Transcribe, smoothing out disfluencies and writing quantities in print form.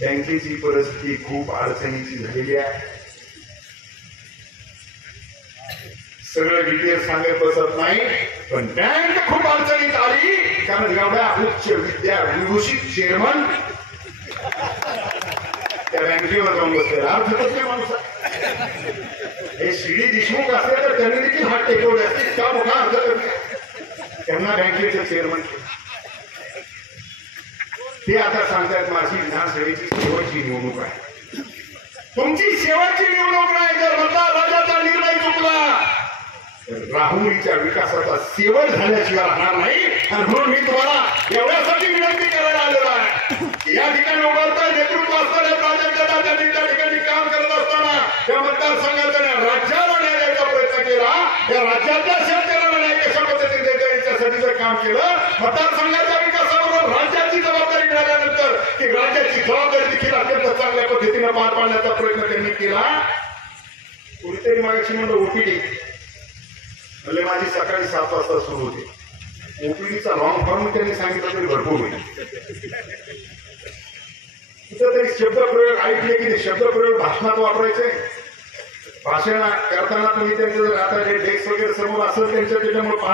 बँकेची परिस्थिती खूप अडचणीची झालेली आहे. सगळं डिटेल सांगत बसत नाही, पण बँक खूप अडचणीत आली कारण एवढ्या उच्च विद्याभूषित चेअरमन त्या बँकेवर जाऊन बसलेला अर्थ कसले माणूस. हे श्री देशमुख असले तर त्यांनी देखील हात टेकवले असते. इतका मोठा अर्थ त्यांना बँकेचं चेअरमन ते आता सांगतात माझी विधानसभेची शेवटची निवडणूक आहे. तुमची शेवटची निवडणूक नाही. जर मतदार राजाचा निर्णय चुकला राहुरीच्या विकासाचा शेवट झाल्याशिवाय राहणार नाही. आणि म्हणून मी तुम्हाला एवढ्यासाठी विनंती करायला आलेलो आहे. या ठिकाणी उभारता नेतृत्व असताना प्राजक्तांना त्यांनी त्या ठिकाणी काम करत असताना या मतदारसंघाचा राज्याला न्याय द्यायचा प्रयत्न केला. या राज्यातल्या शेतकऱ्यांना न्याय कशा पद्धतीने द्यायचा याच्यासाठी जर काम केलं. मतदारसंघाच्या विकासाबरोबर राज्याची जबाबदारी मिळाल्यानंतर की राज्याची जबाबदारी देखील अत्यंत चांगल्या पद्धतीने पार पाडण्याचा प्रयत्न त्यांनी केला. कुणीतरी मागाशी म्हणलं ओपीडी म्हणजे माझी सकाळी 7 वाजता सुरू होते. ओपीडीचा लॉंग फॉर्म त्यांनी सांगितलं तरी भरपूर होईल. कुठेतरी शब्दप्रयोग ऐकले की ते शब्दप्रयोग भाषणात वापरायचे. भाषण करताना तुम्ही त्यांचं आता जे डेस्क वगैरे समोर असेल त्यांच्या त्याच्यामुळे